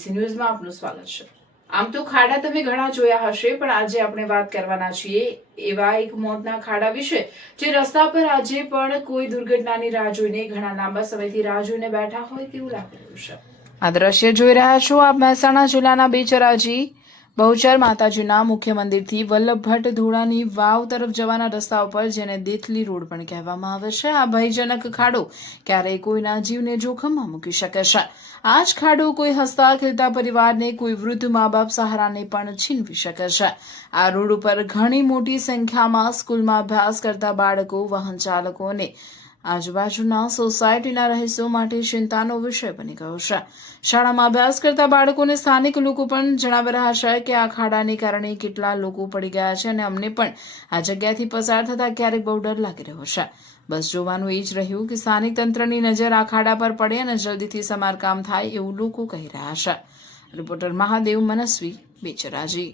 ABC ન્યૂઝમાં આપનું સ્વાગત છે। આમ તો ખાડા તમે ઘણા જોયા હશે, પણ આજે આપણે વાત કરવાના છીએ એવા એક મોતના ખાડા વિશે જે રસ્તા પર આજે પણ કોઈ દુર્ઘટનાની રાહ જોઈને ઘણા લાંબા સમયથી રાહ જોઈને બેઠા હોય તેવું લાગી રહ્યું છે। આ દ્રશ્ય જોઈ રહ્યા છો આપ મહેસાણા જિલ્લાના બેચરાજી બહુચર માતાજીના મુખ્ય મંદિરથી વલ્લભભટ્ટ ધોળાની વાવ તરફ જવાના રસ્તા ઉપર, જેને દેથલી રોડ પણ કહેવામાં આવે છે, આ ભયજનક ખાડો ક્યારેય કોઈના જીવને જોખમમાં મૂકી શકે છે। આ જ ખાડો કોઈ હસતા ખેલતા પરિવારને, કોઈ વૃદ્ધ મા બાપ સહારાને પણ છીનવી શકે છે। આ રોડ ઉપર ઘણી મોટી સંખ્યામાં સ્કૂલમાં અભ્યાસ કરતા બાળકો, વાહન ચાલકો અને આજુબાજુના સોસાયટીના રહીશો માટે ચિંતાનો વિષય બની ગયો છે। શાળામાં અભ્યાસ કરતા બાળકોને સ્થાનિક લોકો પણ જણાવી રહ્યા છે કે આ ખાડાને કારણે કેટલા લોકો પડી ગયા છે અને અમને પણ આ જગ્યાથી પસાર થતા ક્યારેક બહુ ડર લાગી રહ્યો છે। બસ જોવાનું એ જ રહ્યું કે સ્થાનિક તંત્રની નજર આ ખાડા પર પડે અને જલ્દીથી સમારકામ થાય એવું લોકો કહી રહ્યા છે। રિપોર્ટર મહાદેવ મનસ્વી, બેચરાજી।